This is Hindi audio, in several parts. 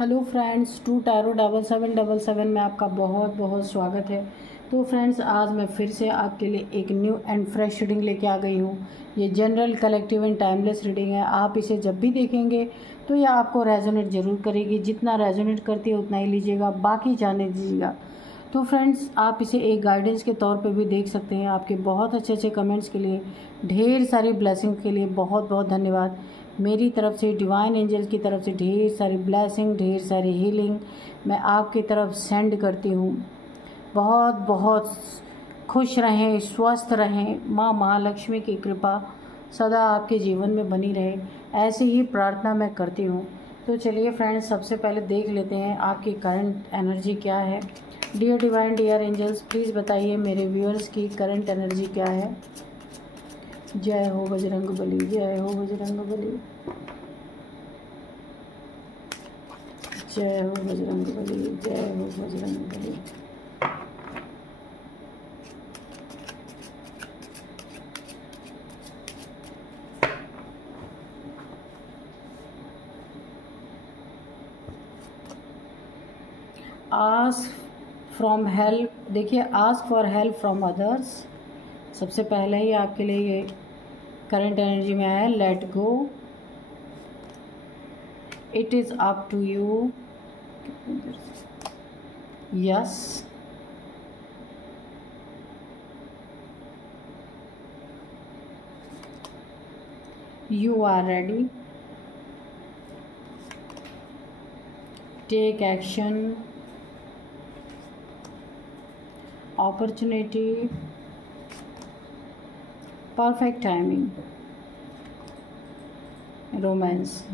हेलो फ्रेंड्स, टू टैरो 7777 में आपका बहुत बहुत स्वागत है। तो फ्रेंड्स, आज मैं फिर से आपके लिए एक न्यू एंड फ्रेश रीडिंग लेके आ गई हूँ। ये general, collective and timeless reading है। आप इसे जब भी देखेंगे तो यह आपको रेजोनेट ज़रूर करेगी। जितना रेजोनेट करती है उतना ही लीजिएगा, बाकी जाने दीजिएगा। तो फ्रेंड्स, आप इसे एक गाइडेंस के तौर पे भी देख सकते हैं। आपके बहुत अच्छे अच्छे कमेंट्स के लिए, ढेर सारी ब्लेसिंग के लिए बहुत बहुत धन्यवाद। मेरी तरफ से, डिवाइन एंजल की तरफ से ढेर सारी ब्लेसिंग, ढेर सारी हीलिंग मैं आपकी तरफ सेंड करती हूँ। बहुत बहुत खुश रहें, स्वस्थ रहें। माँ महालक्ष्मी की कृपा सदा आपके जीवन में बनी रहे, ऐसी ही प्रार्थना मैं करती हूँ। तो चलिए फ्रेंड्स, सबसे पहले देख लेते हैं आपकी करंट एनर्जी क्या है। Dear divine, dear angels, please बताइए मेरे व्यूअर्स की करंट एनर्जी क्या है। जय हो बजरंगबली, जय हो बजरंगबली, जय हो बजरंगबली, जय हो बजरंगबली। आस्क फ्रॉम हेल्प, देखिए, ask for help from others. सबसे पहले ही आपके लिए ये करंट एनर्जी में है, let go, it is up to you, yes, you are ready, take action, opportunity, perfect timing, romance.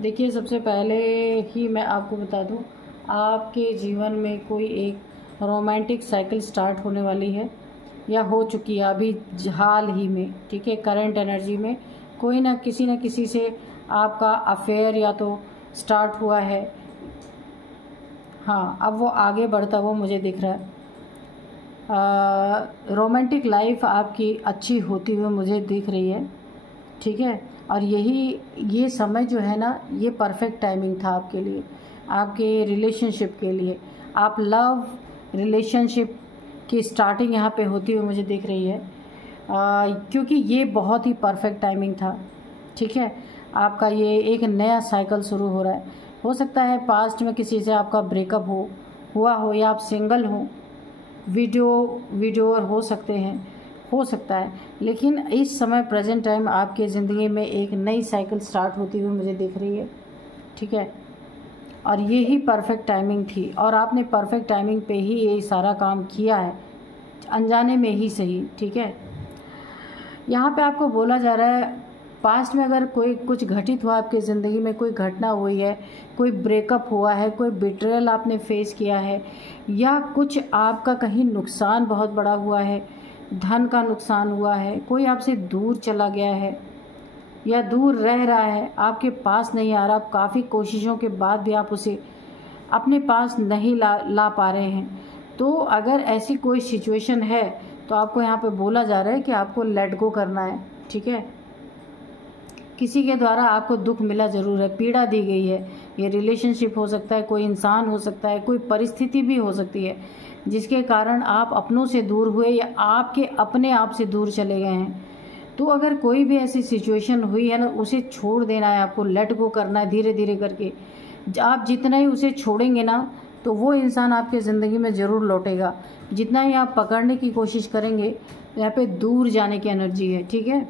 देखिए, सबसे पहले ही मैं आपको बता दूं, आपके जीवन में कोई एक रोमांटिक साइकिल स्टार्ट होने वाली है या हो चुकी है अभी हाल ही में। ठीक है, करंट एनर्जी में कोई ना किसी से आपका अफेयर या तो स्टार्ट हुआ है। हाँ, अब वो आगे बढ़ता हुआ मुझे दिख रहा है। रोमांटिक लाइफ आपकी अच्छी होती हुई मुझे दिख रही है। ठीक है, और ये समय जो है ना, ये परफेक्ट टाइमिंग था आपके लिए, आपके रिलेशनशिप के लिए। आप लव रिलेशनशिप की स्टार्टिंग यहाँ पे होती हुई मुझे दिख रही है, क्योंकि ये बहुत ही परफेक्ट टाइमिंग था। ठीक है, आपका ये एक नया साइकिल शुरू हो रहा है। हो सकता है पास्ट में किसी से आपका ब्रेकअप हुआ हो, या आप सिंगल हो, वीडियोर हो सकते हैं, हो सकता है। लेकिन इस समय प्रेजेंट टाइम आपके ज़िंदगी में एक नई साइकिल स्टार्ट होती हुई मुझे दिख रही है। ठीक है, और ये ही परफेक्ट टाइमिंग थी, और आपने परफेक्ट टाइमिंग पे ही ये सारा काम किया है, अनजाने में ही सही। ठीक है, यहाँ पे आपको बोला जा रहा है, पास्ट में अगर कोई कुछ घटित हुआ, आपकी ज़िंदगी में कोई घटना हुई है, कोई ब्रेकअप हुआ है, कोई बिट्रेयल आपने फेस किया है, या कुछ आपका कहीं नुकसान बहुत बड़ा हुआ है, धन का नुकसान हुआ है, कोई आपसे दूर चला गया है या दूर रह रहा है, आपके पास नहीं आ रहा, आप काफ़ी कोशिशों के बाद भी आप उसे अपने पास नहीं ला पा रहे हैं। तो अगर ऐसी कोई सिचुएशन है तो आपको यहाँ पे बोला जा रहा है कि आपको लेट गो करना है। ठीक है, किसी के द्वारा आपको दुख मिला ज़रूर है, पीड़ा दी गई है। ये रिलेशनशिप हो सकता है, कोई इंसान हो सकता है, कोई परिस्थिति भी हो सकती है जिसके कारण आप अपनों से दूर हुए या आपके अपने आप से दूर चले गए हैं। तो अगर कोई भी ऐसी सिचुएशन हुई है ना, उसे छोड़ देना है, आपको लेट गो करना है धीरे धीरे करके। आप जितना ही उसे छोड़ेंगे ना, तो वो इंसान आपके ज़िंदगी में ज़रूर लौटेगा। जितना ही आप पकड़ने की कोशिश करेंगे, यहाँ पे दूर जाने की एनर्जी है। ठीक है,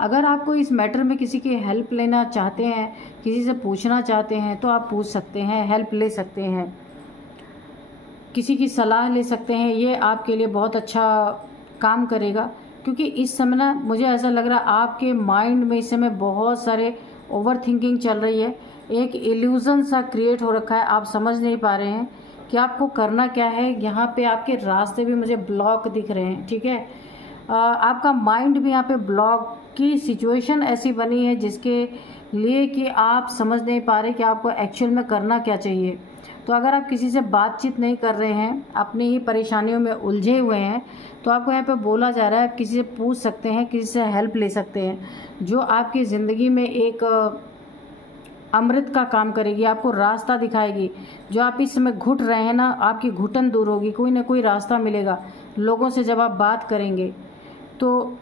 अगर आपको इस मैटर में किसी की हेल्प लेना चाहते हैं, किसी से पूछना चाहते हैं, तो आप पूछ सकते हैं, हेल्प ले सकते हैं, किसी की सलाह ले सकते हैं। ये आपके लिए बहुत अच्छा काम करेगा, क्योंकि इस समय ना मुझे ऐसा लग रहा है आपके माइंड में इस समय बहुत सारे ओवर थिंकिंग चल रही है। एक इल्यूज़न सा क्रिएट हो रखा है, आप समझ नहीं पा रहे हैं कि आपको करना क्या है। यहाँ पे आपके रास्ते भी मुझे ब्लॉक दिख रहे हैं। ठीक है, आपका माइंड भी यहाँ पे ब्लॉक की सिचुएशन ऐसी बनी है जिसके लिए कि आप समझ नहीं पा रहे कि आपको एक्चुअल में करना क्या चाहिए। तो अगर आप किसी से बातचीत नहीं कर रहे हैं, अपनी ही परेशानियों में उलझे हुए हैं, तो आपको यहाँ पे बोला जा रहा है आप किसी से पूछ सकते हैं, किसी से हेल्प ले सकते हैं, जो आपकी ज़िंदगी में एक अमृत का काम करेगी, आपको रास्ता दिखाएगी। जो आप इस समय घुट रहे हैं ना, आपकी घुटन दूर होगी, कोई ना कोई रास्ता मिलेगा लोगों से जब आप बात करेंगे। तो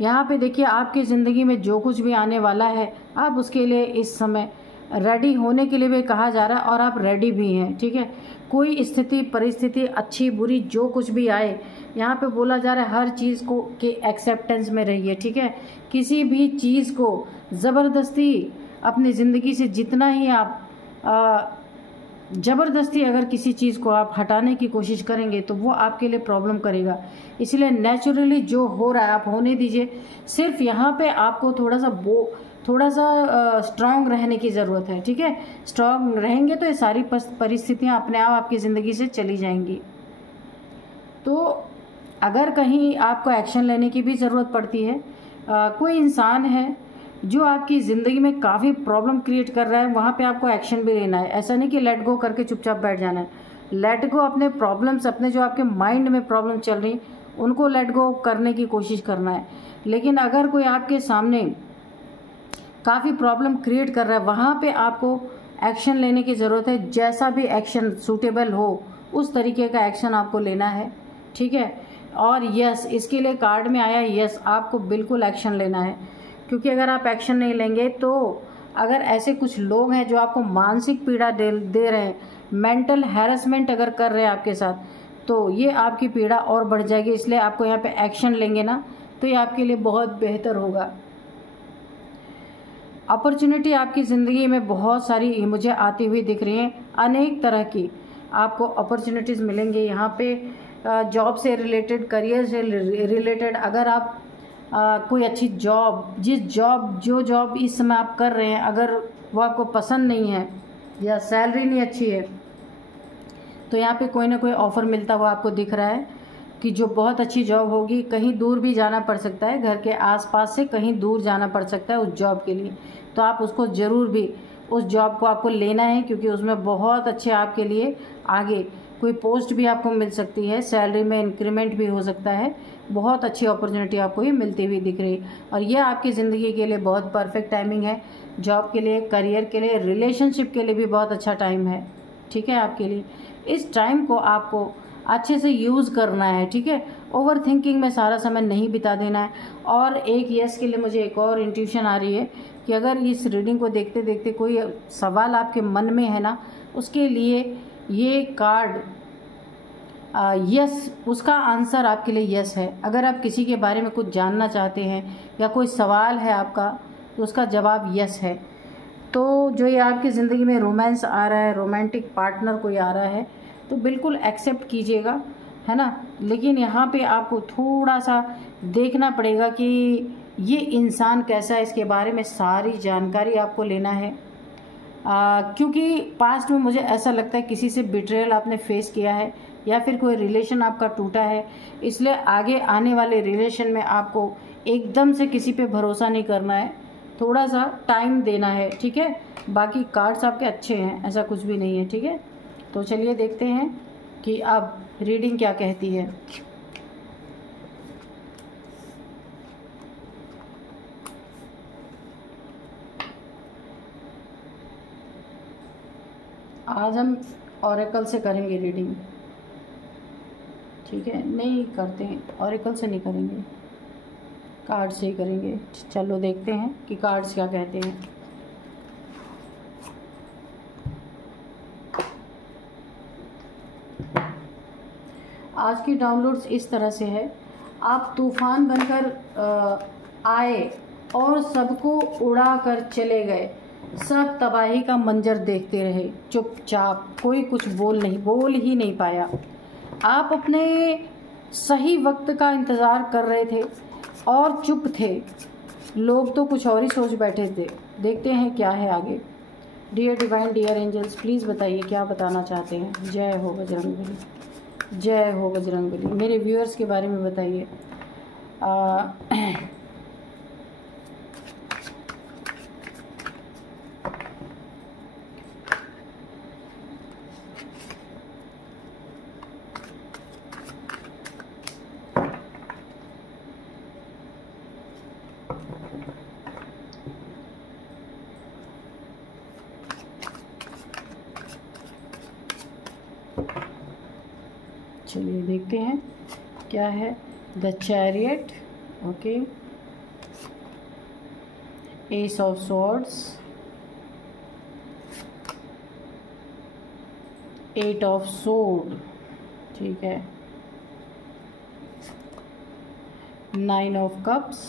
यहाँ पे देखिए, आपकी ज़िंदगी में जो कुछ भी आने वाला है, आप उसके लिए इस समय रेडी होने के लिए भी कहा जा रहा है, और आप रेडी भी हैं, ठीक है। कोई स्थिति परिस्थिति अच्छी बुरी जो कुछ भी आए, यहाँ पे बोला जा रहा है हर चीज़ को के एक्सेप्टेंस में रहिए, ठीक है। किसी भी चीज़ को ज़बरदस्ती अपनी ज़िंदगी से जितना ही आप ज़बरदस्ती अगर किसी चीज़ को आप हटाने की कोशिश करेंगे तो वो आपके लिए प्रॉब्लम करेगा। इसलिए नेचुरली जो हो रहा है आप होने दीजिए। सिर्फ यहाँ पे आपको थोड़ा सा स्ट्रांग रहने की ज़रूरत है, ठीक है। स्ट्रांग रहेंगे तो ये सारी परिस्थितियाँ अपने आप आपकी ज़िंदगी से चली जाएंगी। तो अगर कहीं आपको एक्शन लेने की भी ज़रूरत पड़ती है, कोई इंसान है जो आपकी ज़िंदगी में काफ़ी प्रॉब्लम क्रिएट कर रहा है, वहाँ पे आपको एक्शन भी लेना है। ऐसा नहीं कि लेट गो करके चुपचाप बैठ जाना है। लेट गो अपने प्रॉब्लम्स, अपने जो आपके माइंड में प्रॉब्लम चल रही उनको लेट गो करने की कोशिश करना है। लेकिन अगर कोई आपके सामने काफ़ी प्रॉब्लम क्रिएट कर रहा है, वहाँ पे आपको एक्शन लेने की ज़रूरत है। जैसा भी एक्शन सूटेबल हो उस तरीके का एक्शन आपको लेना है, ठीक है। और यस, इसके लिए कार्ड में आया यस, आपको बिल्कुल एक्शन लेना है। क्योंकि अगर आप एक्शन नहीं लेंगे तो अगर ऐसे कुछ लोग हैं जो आपको मानसिक पीड़ा दे रहे हैं, मेंटल हैरेसमेंट अगर कर रहे हैं आपके साथ, तो ये आपकी पीड़ा और बढ़ जाएगी। इसलिए आपको यहाँ पे एक्शन लेंगे ना तो ये आपके लिए बहुत बेहतर होगा। अपॉर्चुनिटी आपकी ज़िंदगी में बहुत सारी मुझे आती हुई दिख रही है, अनेक तरह की आपको अपॉर्चुनिटीज़ मिलेंगे यहाँ पे। जॉब से रिलेटेड, करियर से रिलेटेड, अगर आप कोई अच्छी जॉब, जो जॉब इस समय आप कर रहे हैं, अगर वो आपको पसंद नहीं है या सैलरी नहीं अच्छी है, तो यहाँ पे कोई ना कोई ऑफ़र मिलता हुआ आपको दिख रहा है कि जो बहुत अच्छी जॉब होगी। कहीं दूर भी जाना पड़ सकता है, घर के आसपास से कहीं दूर जाना पड़ सकता है उस जॉब के लिए। तो आप उसको ज़रूर भी, उस जॉब को आपको लेना है, क्योंकि उसमें बहुत अच्छे आपके लिए आगे कोई पोस्ट भी आपको मिल सकती है, सैलरी में इंक्रीमेंट भी हो सकता है। बहुत अच्छी अपॉर्चुनिटी आपको ये मिलती हुई दिख रही है, और ये आपकी ज़िंदगी के लिए बहुत परफेक्ट टाइमिंग है। जॉब के लिए, करियर के लिए, रिलेशनशिप के लिए भी बहुत अच्छा टाइम है, ठीक है आपके लिए। इस टाइम को आपको अच्छे से यूज़ करना है, ठीक है। ओवर थिंकिंग में सारा समय नहीं बिता देना है। और एक यस के लिए मुझे एक और इंट्यूशन आ रही है कि अगर इस रीडिंग को देखते देखते कोई सवाल आपके मन में है ना, उसके लिए ये कार्ड यस, उसका आंसर आपके लिए यस है। अगर आप किसी के बारे में कुछ जानना चाहते हैं या कोई सवाल है आपका, तो उसका जवाब यस है। तो जो ये आपकी ज़िंदगी में रोमांस आ रहा है, रोमांटिक पार्टनर कोई आ रहा है, तो बिल्कुल एक्सेप्ट कीजिएगा, है ना। लेकिन यहाँ पे आपको थोड़ा सा देखना पड़ेगा कि ये इंसान कैसा है, इसके बारे में सारी जानकारी आपको लेना है। क्योंकि पास्ट में मुझे ऐसा लगता है किसी से बिट्रेयल आपने फेस किया है, या फिर कोई रिलेशन आपका टूटा है। इसलिए आगे आने वाले रिलेशन में आपको एकदम से किसी पे भरोसा नहीं करना है, थोड़ा सा टाइम देना है, ठीक है। बाकी कार्ड्स आपके अच्छे हैं, ऐसा कुछ भी नहीं है, ठीक है। तो चलिए देखते हैं कि अब रीडिंग क्या कहती है। आज हम ऑरेकल से करेंगे रीडिंग, ठीक है। नहीं करते हैं, ऑरेकल से नहीं करेंगे, कार्ड से ही करेंगे। चलो देखते हैं कि कार्ड्स क्या कहते हैं। आज की डाउनलोड्स इस तरह से है। आप तूफान बनकर आए और सबको उड़ा कर चले गए। सब तबाही का मंजर देखते रहे चुपचाप, कोई कुछ बोल ही नहीं पाया। आप अपने सही वक्त का इंतज़ार कर रहे थे और चुप थे। लोग तो कुछ और ही सोच बैठे थे। देखते हैं क्या है आगे। Dear divine, dear angels, please बताइए क्या बताना चाहते हैं। जय हो बजरंगबली, जय हो बजरंगबली। मेरे व्यूअर्स के बारे में बताइए। चलिए देखते हैं क्या है। The chariot, okay, ace of swords, 8 of sword, ठीक है, 9 of cups,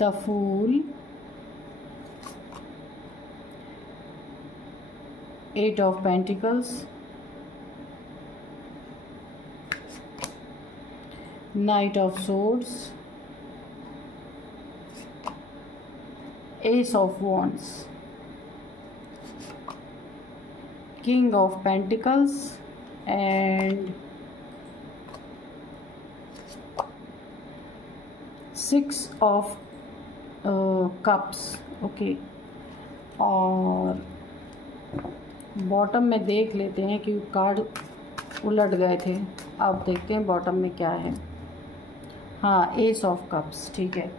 the fool, 8 of pentacles, Knight of Swords, Ace of Wands, King of Pentacles and 6 of Cups, okay. और बॉटम में देख लेते हैं कि कार्ड उलट गए थे। अब देखते हैं बॉटम में क्या है। हाँ, एस ऑफ कप्स, ठीक है।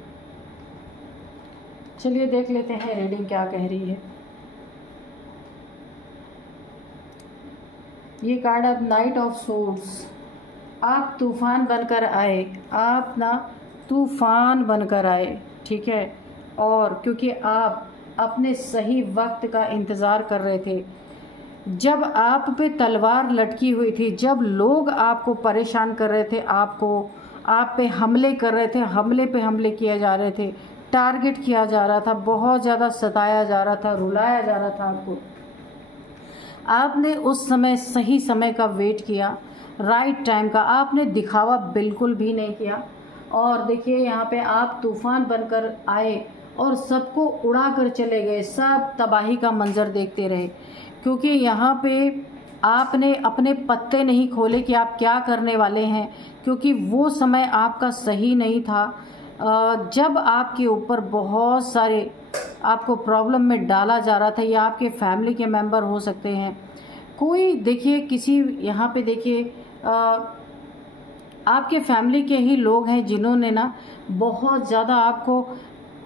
चलिए देख लेते हैं रीडिंग क्या कह रही है। ये कार्ड अब नाइट ऑफ सोर्ड्स, आप तूफान बनकर आए, आप ना तूफान बनकर आए, ठीक है। और क्योंकि आप अपने सही वक्त का इंतज़ार कर रहे थे, जब आप पे तलवार लटकी हुई थी, जब लोग आपको परेशान कर रहे थे, आप पे हमले कर रहे थे, हमले पे हमले किए जा रहे थे, टारगेट किया जा रहा था, बहुत ज़्यादा सताया जा रहा था, रुलाया जा रहा था आपको, आपने उस समय सही समय का वेट किया, राइट टाइम का। आपने दिखावा बिल्कुल भी नहीं किया। और देखिए यहाँ पे आप तूफान बनकर आए और सबको उड़ा कर चले गए, सब तबाही का मंजर देखते रहे। क्योंकि यहाँ पे आपने अपने पत्ते नहीं खोले कि आप क्या करने वाले हैं, क्योंकि वो समय आपका सही नहीं था। जब आपके ऊपर बहुत सारे आपको प्रॉब्लम में डाला जा रहा था, या आपके फैमिली के मेंबर हो सकते हैं, कोई देखिए किसी यहाँ पे देखिए आपके फैमिली के ही लोग हैं जिन्होंने ना बहुत ज़्यादा आपको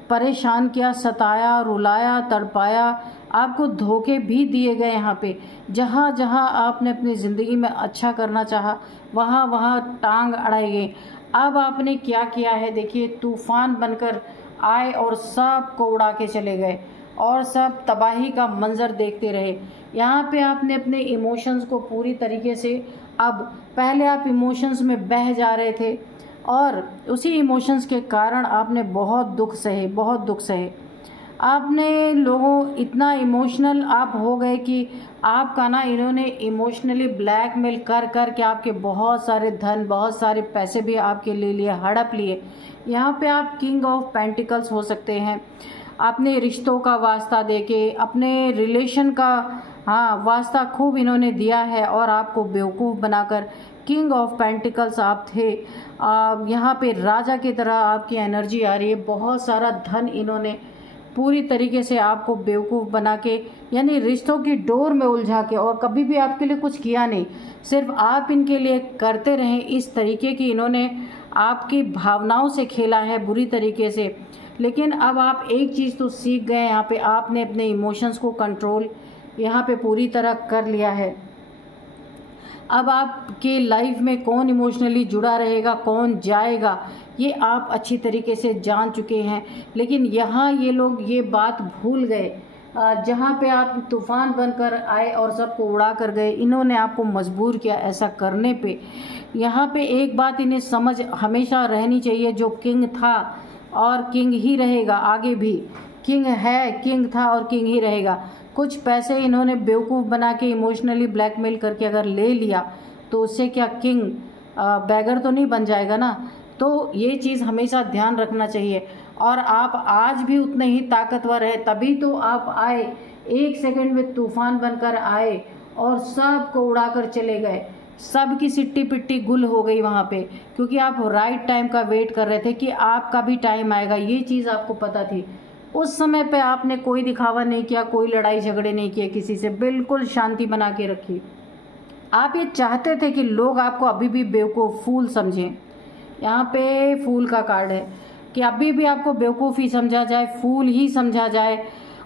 परेशान किया, सताया, रुलाया, तड़पाया, आपको धोखे भी दिए गए। यहाँ पे जहाँ जहाँ आपने अपनी ज़िंदगी में अच्छा करना चाहा, वहाँ वहाँ टांग अड़ाई गई। अब आपने क्या किया है, देखिए तूफान बनकर आए और सब को उड़ा के चले गए और सब तबाही का मंजर देखते रहे। यहाँ पे आपने अपने इमोशंस को पूरी तरीके से, अब पहले आप इमोशंस में बह जा रहे थे और उसी इमोशंस के कारण आपने बहुत दुख सहे, बहुत दुख सहे। आपने लोगों इतना इमोशनल आप हो गए कि आपका ना इन्होंने इमोशनली ब्लैकमेल कर कर के आपके बहुत सारे धन, बहुत सारे पैसे भी आपके ले लिए, हड़प लिए। यहाँ पे आप किंग ऑफ पेंटिकल्स हो सकते हैं। आपने रिश्तों का वास्ता देके, अपने रिलेशन का वास्ता खूब इन्होंने दिया है और आपको बेवकूफ़ बनाकर किंग ऑफ पेंटिकल्स आप थे। यहाँ पे राजा की तरह आपकी एनर्जी आ रही है। बहुत सारा धन इन्होंने पूरी तरीके से आपको बेवकूफ़ बना के, यानी रिश्तों की डोर में उलझा के, और कभी भी आपके लिए कुछ किया नहीं, सिर्फ आप इनके लिए करते रहें। इस तरीके की इन्होंने आपकी भावनाओं से खेला है बुरी तरीके से। लेकिन अब आप एक चीज़ तो सीख गए, यहाँ पे आपने अपने इमोशंस को कंट्रोल यहाँ पे पूरी तरह कर लिया है। अब आपके लाइफ में कौन इमोशनली जुड़ा रहेगा, कौन जाएगा, ये आप अच्छी तरीके से जान चुके हैं। लेकिन यहाँ ये लोग ये बात भूल गए, जहाँ पे आप तूफान बनकर आए और सबको उड़ा कर गए, इन्होंने आपको मजबूर किया ऐसा करने पे। यहाँ पे एक बात इन्हें समझ हमेशा रहनी चाहिए, जो किंग था और किंग ही रहेगा, आगे भी किंग है, किंग था और किंग ही रहेगा। कुछ पैसे इन्होंने बेवकूफ़ बना के इमोशनली ब्लैकमेल करके अगर ले लिया तो उससे क्या किंग बैगर तो नहीं बन जाएगा ना। तो ये चीज़ हमेशा ध्यान रखना चाहिए। और आप आज भी उतने ही ताकतवर है, तभी तो आप आए, एक सेकंड में तूफान बनकर आए और सब को उड़ाकर चले गए। सब की सिट्टी पिट्टी गुल हो गई वहाँ पे, क्योंकि आप राइट टाइम का वेट कर रहे थे कि आपका भी टाइम आएगा। ये चीज़ आपको पता थी। उस समय पे आपने कोई दिखावा नहीं किया, कोई लड़ाई झगड़े नहीं किए किसी से, बिल्कुल शांति बना के रखी। आप ये चाहते थे कि लोग आपको अभी भी बेवकूफ़, फूल समझें। यहाँ पे फूल का कार्ड है कि अभी भी आपको बेवकूफ़ ही समझा जाए, फूल ही समझा जाए।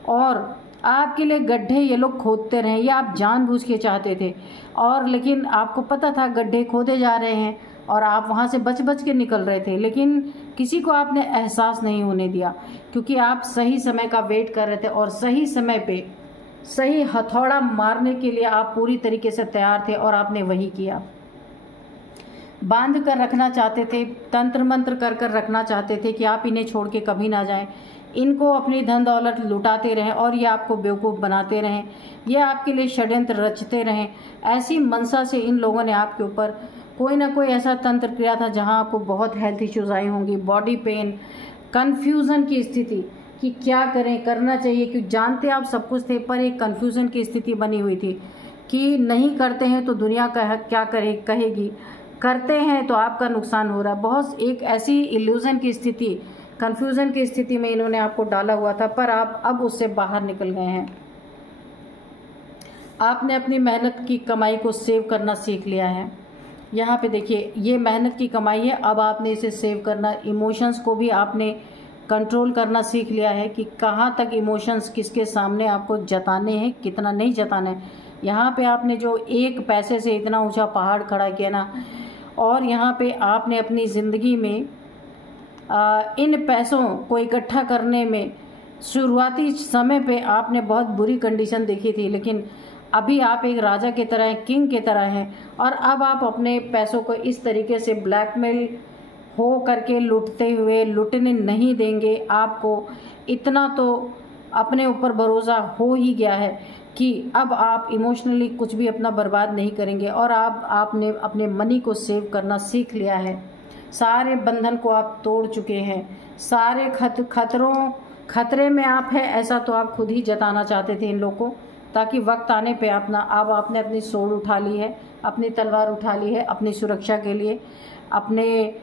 और आपके लिए गड्ढे ये लोग खोदते रहे, ये आप जानबूझ के चाहते थे, और लेकिन आपको पता था गड्ढे खोदे जा रहे हैं और आप वहाँ से बच बच के निकल रहे थे, लेकिन किसी को आपने एहसास नहीं होने दिया, क्योंकि आप सही समय का वेट कर रहे थे और सही समय पे सही हथौड़ा मारने के लिए आप पूरी तरीके से तैयार थे और आपने वही किया। बांध कर रखना चाहते थे, तंत्र मंत्र कर कर रखना चाहते थे कि आप इन्हें छोड़ के कभी ना जाएं, इनको अपनी धन दौलत लुटाते रहें और ये आपको बेवकूफ़ बनाते रहें, ये आपके लिए षड्यंत्र रचते रहें। ऐसी मनसा से इन लोगों ने आपके ऊपर कोई ना कोई ऐसा तंत्र किया था जहां आपको बहुत हेल्थ इश्यूज आई होंगी, बॉडी पेन, कन्फ्यूज़न की स्थिति कि क्या करें, करना चाहिए, क्योंकि जानते आप सब कुछ थे, पर एक कन्फ्यूज़न की स्थिति बनी हुई थी कि नहीं करते हैं तो दुनिया क्या कहेगी, करते हैं तो आपका नुकसान हो रहा है। बहुत एक ऐसी इल्यूज़न की स्थिति, कन्फ्यूज़न की स्थिति में इन्होंने आपको डाला हुआ था, पर आप अब उससे बाहर निकल गए हैं। आपने अपनी मेहनत की कमाई को सेव करना सीख लिया है। यहाँ पे देखिए, ये मेहनत की कमाई है, अब आपने इसे सेव करना, इमोशंस को भी आपने कंट्रोल करना सीख लिया है कि कहाँ तक इमोशंस किसके सामने आपको जताने हैं, कितना नहीं जताना है। यहाँ पे आपने जो एक पैसे से इतना ऊंचा पहाड़ खड़ा किया ना, और यहाँ पे आपने अपनी ज़िंदगी में इन पैसों को इकट्ठा करने में शुरुआती समय पे आपने बहुत बुरी कंडीशन देखी थी, लेकिन अभी आप एक राजा की तरह हैं, किंग की तरह हैं, और अब आप अपने पैसों को इस तरीके से ब्लैकमेल हो करके लूटते हुए लूटने नहीं देंगे। आपको इतना तो अपने ऊपर भरोसा हो ही गया है कि अब आप इमोशनली कुछ भी अपना बर्बाद नहीं करेंगे, और आपने अपने मनी को सेव करना सीख लिया है। सारे बंधन को आप तोड़ चुके हैं, सारे खतरे में आप हैं, ऐसा तो आप खुद ही जताना चाहते थे इन लोगों को, ताकि वक्त आने पे अब आपने अपनी सोल उठा ली है, अपनी तलवार उठा ली है अपनी सुरक्षा के लिए। अपने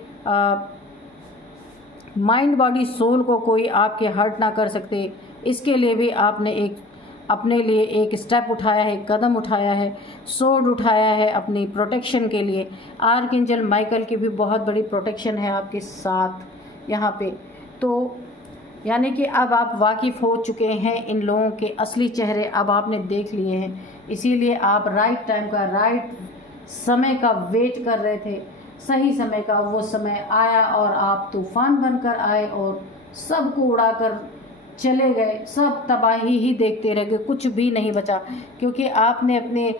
माइंड बॉडी सोल को कोई आपके हर्ट ना कर सके, इसके लिए भी आपने अपने लिए एक स्टेप उठाया है, कदम उठाया है, सोर्ड उठाया है अपनी प्रोटेक्शन के लिए। आर्कएंजल माइकल की भी बहुत बड़ी प्रोटेक्शन है आपके साथ यहाँ पे। तो यानी कि अब आप वाकिफ़ हो चुके हैं, इन लोगों के असली चेहरे अब आपने देख लिए हैं, इसीलिए आप राइट टाइम का, राइट समय का वेट कर रहे थे। सही समय का वो समय आया और आप तूफान बनकर आए और सबको उड़ाकर चले गए, सब तबाही ही देखते रह गए, कुछ भी नहीं बचा, क्योंकि आपने अपने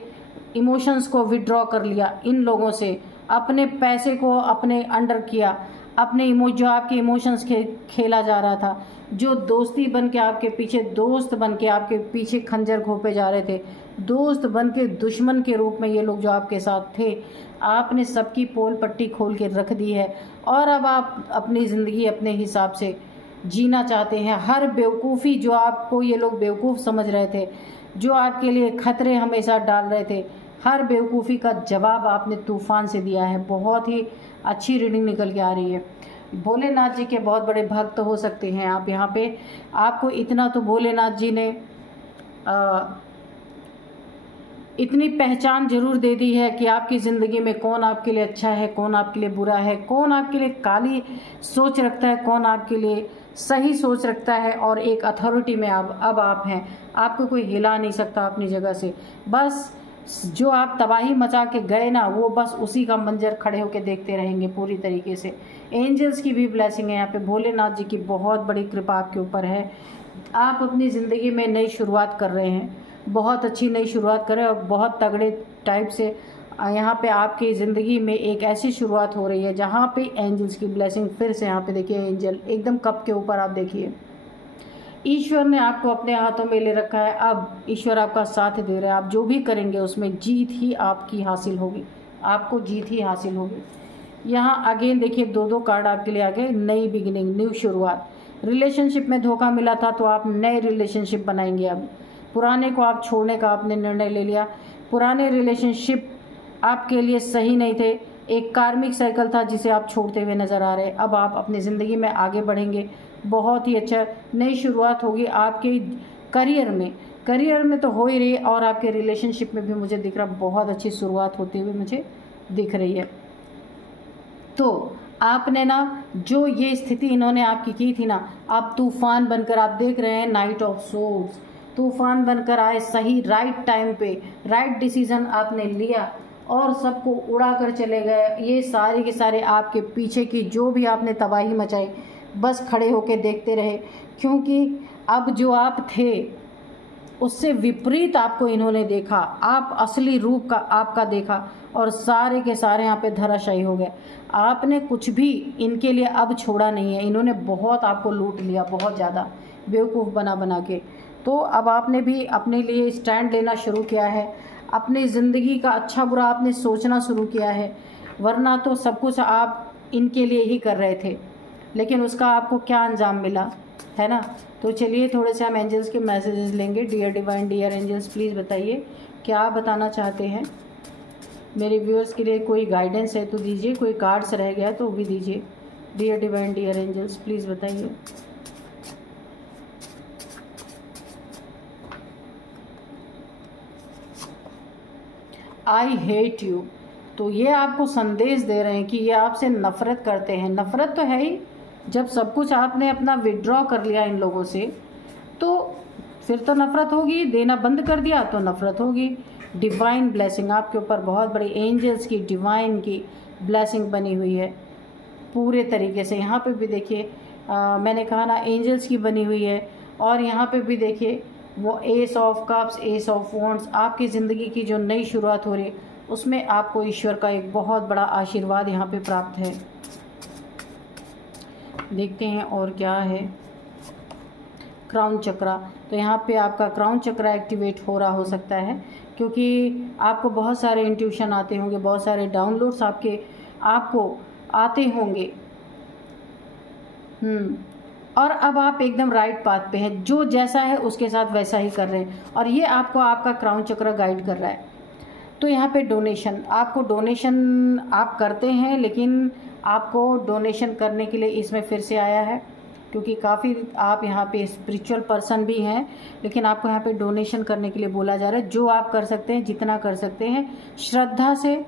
इमोशंस को विड्रॉ कर लिया इन लोगों से, अपने पैसे को अपने अंडर किया, अपने जो आपके इमोशंस खेला जा रहा था, जो दोस्ती बन के आपके पीछे, दोस्त बन के आपके पीछे खंजर घोंपे जा रहे थे, दोस्त बन के दुश्मन के रूप में ये लोग जो आपके साथ थे, आपने सबकी पोल पट्टी खोल के रख दी है। और अब आप अपनी ज़िंदगी अपने हिसाब से जीना चाहते हैं। हर बेवकूफ़ी जो आपको ये लोग बेवकूफ़ समझ रहे थे, जो आपके लिए खतरे हमेशा डाल रहे थे, हर बेवकूफ़ी का जवाब आपने तूफान से दिया है। बहुत ही अच्छी रीडिंग निकल के आ रही है। भोलेनाथ जी के बहुत बड़े भक्त हो सकते हैं आप यहाँ पे। आपको इतना तो भोलेनाथ जी ने इतनी पहचान जरूर दे दी है कि आपकी ज़िंदगी में कौन आपके लिए अच्छा है, कौन आपके लिए बुरा है, कौन आपके लिए काली सोच रखता है, कौन आपके लिए सही सोच रखता है। और एक अथॉरिटी में अब आप हैं, आपको कोई हिला नहीं सकता अपनी जगह से। बस जो आप तबाही मचा के गए ना, वो बस उसी का मंजर खड़े होकर देखते रहेंगे पूरी तरीके से। एंजल्स की भी ब्लेसिंग है यहाँ पे, भोलेनाथ जी की बहुत बड़ी कृपा आपके ऊपर है। आप अपनी ज़िंदगी में नई शुरुआत कर रहे हैं, बहुत अच्छी नई शुरुआत करें, और बहुत तगड़े टाइप से यहाँ पे आपकी ज़िंदगी में एक ऐसी शुरुआत हो रही है जहाँ पे एंजल्स की ब्लेसिंग फिर से यहाँ पे देखिए, एंजल एकदम कप के ऊपर आप देखिए, ईश्वर ने आपको अपने हाथों में ले रखा है। अब ईश्वर आपका साथ दे रहा है, आप जो भी करेंगे उसमें जीत ही आपकी हासिल होगी, आपको जीत ही हासिल होगी। यहाँ अगेन देखिए, दो कार्ड आपके लिए आ गए, नई बिगिनिंग, न्यू शुरुआत। रिलेशनशिप में धोखा मिला था तो आप नए रिलेशनशिप बनाएंगे। अब पुराने को आप छोड़ने का आपने निर्णय ले लिया। पुराने रिलेशनशिप आपके लिए सही नहीं थे, एक कार्मिक साइकिल था जिसे आप छोड़ते हुए नज़र आ रहे हैं। अब आप अपनी ज़िंदगी में आगे बढ़ेंगे, बहुत ही अच्छा नई शुरुआत होगी आपके करियर में तो हो ही रही है, और आपके रिलेशनशिप में भी मुझे दिख रहा बहुत अच्छी शुरुआत होती हुई मुझे दिख रही है। तो आपने ना जो ये स्थिति इन्होंने आपकी की थी ना, आप तूफान बनकर आप देख रहे हैं, नाइट ऑफ सोर्ड्स, तूफान बनकर आए, सही राइट टाइम पे राइट डिसीजन आपने लिया और सबको उड़ा कर चले गए। ये सारे के सारे आपके पीछे की जो भी आपने तबाही मचाई, बस खड़े होके देखते रहे, क्योंकि अब जो आप थे उससे विपरीत आपको इन्होंने देखा, आप असली रूप का आपका देखा और सारे के सारे यहाँ पे धराशायी हो गए। आपने कुछ भी इनके लिए अब छोड़ा नहीं है, इन्होंने बहुत आपको लूट लिया, बहुत ज़्यादा बेवकूफ़ बना बना के। तो अब आपने भी अपने लिए स्टैंड लेना शुरू किया है, अपनी ज़िंदगी का अच्छा बुरा आपने सोचना शुरू किया है, वरना तो सब कुछ आप इनके लिए ही कर रहे थे, लेकिन उसका आपको क्या अंजाम मिला, है ना। तो चलिए थोड़े से हम एंजल्स के मैसेजेस लेंगे। Dear divine, dear angels, please बताइए क्या बताना चाहते हैं मेरे व्यूअर्स के लिए। कोई गाइडेंस है तो दीजिए, कोई कार्ड्स रह गया तो वो भी दीजिए। Dear divine, dear angels, please बताइए। आई हेट यू, तो ये आपको संदेश दे रहे हैं कि ये आपसे नफ़रत करते हैं। नफ़रत तो है ही, जब सब कुछ आपने अपना विड्रॉ कर लिया इन लोगों से तो फिर तो नफ़रत होगी, देना बंद कर दिया तो नफ़रत होगी। डिवाइन ब्लेसिंग आपके ऊपर बहुत बड़ी एंजल्स की, डिवाइन की ब्लेसिंग बनी हुई है पूरे तरीके से। यहाँ पे भी देखिए मैंने कहा ना एंजल्स की बनी हुई है, और यहाँ पे भी देखिए वो S of cups, S of wands, आपकी ज़िंदगी की जो नई शुरुआत हो रही है उसमें आपको ईश्वर का एक बहुत बड़ा आशीर्वाद यहाँ पे प्राप्त है। देखते हैं और क्या है। क्राउन चक्रा, तो यहाँ पे आपका क्राउन चक्रा एक्टिवेट हो रहा हो सकता है, क्योंकि आपको बहुत सारे इंट्यूशन आते होंगे, बहुत सारे डाउनलोड्स आपको आते होंगे। और अब आप एकदम राइट पाथ पे हैं, जो जैसा है उसके साथ वैसा ही कर रहे हैं, और ये आपको आपका क्राउन चक्र गाइड कर रहा है। तो यहाँ पे डोनेशन, आपको डोनेशन आप करते हैं, लेकिन आपको डोनेशन करने के लिए इसमें फिर से आया है, क्योंकि काफ़ी आप यहाँ पे स्पिरिचुअल पर्सन भी हैं, लेकिन आपको यहाँ पे डोनेशन करने के लिए बोला जा रहा है। जो आप कर सकते हैं, जितना कर सकते हैं, श्रद्धा से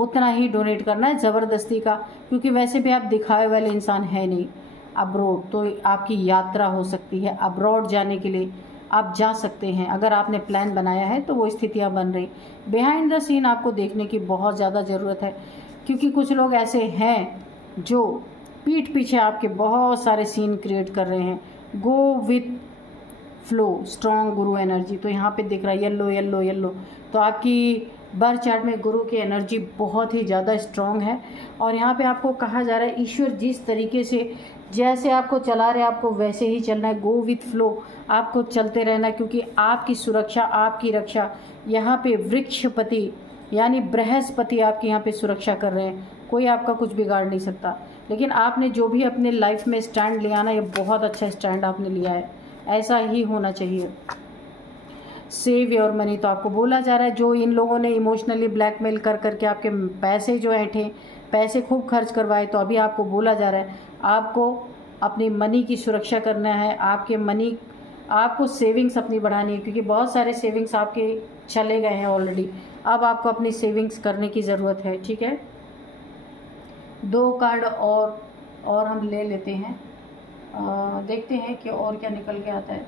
उतना ही डोनेट करना है, ज़बरदस्ती का, क्योंकि वैसे भी आप दिखावे वाले इंसान है नहीं। अब्रॉड तो आपकी यात्रा हो सकती है, अब्रॉड जाने के लिए आप जा सकते हैं, अगर आपने प्लान बनाया है तो वो स्थितियाँ बन रही। बिहाइंड द सीन आपको देखने की बहुत ज़्यादा ज़रूरत है, क्योंकि कुछ लोग ऐसे हैं जो पीठ पीछे आपके बहुत सारे सीन क्रिएट कर रहे हैं। Go with flow, strong Guru energy, तो यहाँ पे दिख रहा है येलो येलो येलो, तो आपकी बर्थ चार्ट में गुरु की एनर्जी बहुत ही ज़्यादा स्ट्रॉन्ग है। और यहाँ पे आपको कहा जा रहा है ईश्वर जिस तरीके से जैसे आपको चला रहे आपको वैसे ही चलना है। गो विथ फ्लो, आपको चलते रहना, क्योंकि आपकी सुरक्षा, आपकी रक्षा यहाँ पे वृक्षपति यानी बृहस्पति आपकी यहाँ पे सुरक्षा कर रहे हैं। कोई आपका कुछ बिगाड़ नहीं सकता। लेकिन आपने जो भी अपने लाइफ में स्टैंड लिया ना, ये बहुत अच्छा स्टैंड आपने लिया है, ऐसा ही होना चाहिए। सेव योर मनी, तो आपको बोला जा रहा है जो इन लोगों ने इमोशनली ब्लैकमेल कर करके आपके पैसे जो ऐंठे, पैसे खूब खर्च करवाए, तो अभी आपको बोला जा रहा है आपको अपनी मनी की सुरक्षा करना है। आपके मनी, आपको सेविंग्स अपनी बढ़ानी है, क्योंकि बहुत सारे सेविंग्स आपके चले गए हैं ऑलरेडी। अब आपको अपनी सेविंग्स करने की ज़रूरत है, ठीक है। 2 कार्ड और हम ले लेते हैं, देखते हैं कि और क्या निकल के आता है।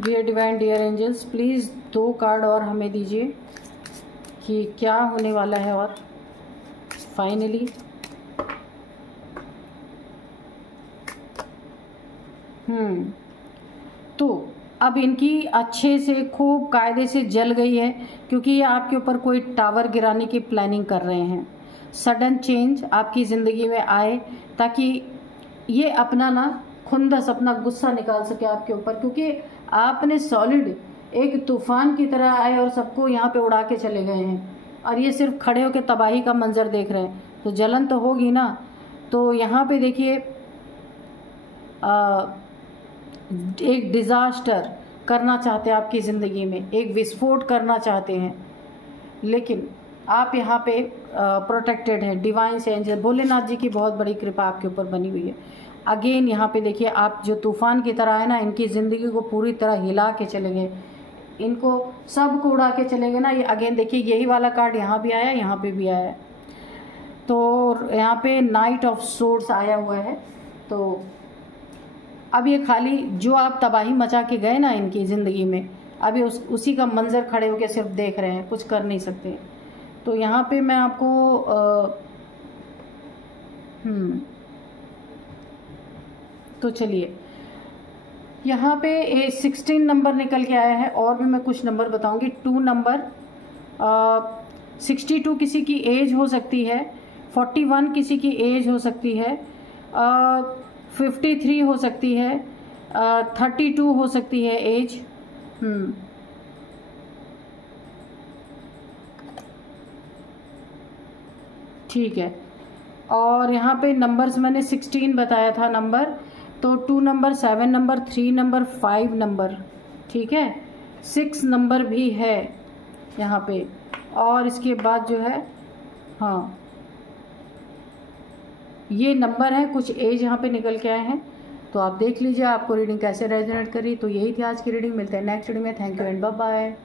Dear divine, dear angels, please 2 card और हमें दीजिए कि क्या होने वाला है। और फाइनली तो अब इनकी अच्छे से खूब कायदे से जल गई है, क्योंकि ये आपके ऊपर कोई टावर गिराने की प्लानिंग कर रहे हैं। सडन चेंज आपकी ज़िंदगी में आए, ताकि ये अपना ना खुंदस, अपना गुस्सा निकाल सके आपके ऊपर, क्योंकि आपने सॉलिड एक तूफान की तरह आए और सबको यहाँ पे उड़ा के चले गए हैं, और ये सिर्फ खड़े होकर तबाही का मंजर देख रहे हैं, तो जलन तो होगी ना। तो यहाँ पे देखिए एक डिज़ास्टर करना चाहते हैं आपकी ज़िंदगी में, एक विस्फोट करना चाहते हैं, लेकिन आप यहाँ पे प्रोटेक्टेड हैं। डिवाइन से एंजल भोलेनाथ जी की बहुत बड़ी कृपा आपके ऊपर बनी हुई है। अगेन यहाँ पे देखिए आप जो तूफान की तरह है ना, इनकी ज़िंदगी को पूरी तरह हिला के चले गए, इनको सबको उड़ा के चले गए ना। ये अगेन देखिए यही वाला कार्ड यहाँ भी आया, यहाँ पे भी आया है। तो यहाँ पे नाइट ऑफ सोर्ड्स आया हुआ है। तो अब ये खाली जो आप तबाही मचा के गए ना इनकी ज़िंदगी में, अब ये उसी का मंजर खड़े होकर सिर्फ देख रहे हैं, कुछ कर नहीं सकते। तो यहाँ पे मैं आपको तो चलिए यहाँ पे 16 नंबर निकल के आया है, और भी मैं कुछ नंबर बताऊंगी। 2 नंबर, 62 किसी की एज हो सकती है, 41 किसी की एज हो सकती है, 53 हो सकती है, 32 हो सकती है एज। ठीक है। और यहाँ पे नंबर्स मैंने 16 बताया था नंबर, तो 2 नंबर, 7 नंबर, 3 नंबर, 5 नंबर, ठीक है, 6 नंबर भी है यहाँ पे। और इसके बाद जो है, हाँ ये नंबर है, कुछ एज यहाँ पे निकल के आए हैं। तो आप देख लीजिए आपको रीडिंग कैसे रेजोनेट करी। तो यही थी आज की रीडिंग, मिलते हैं नेक्स्ट रीडिंग में। Thank you and bye bye.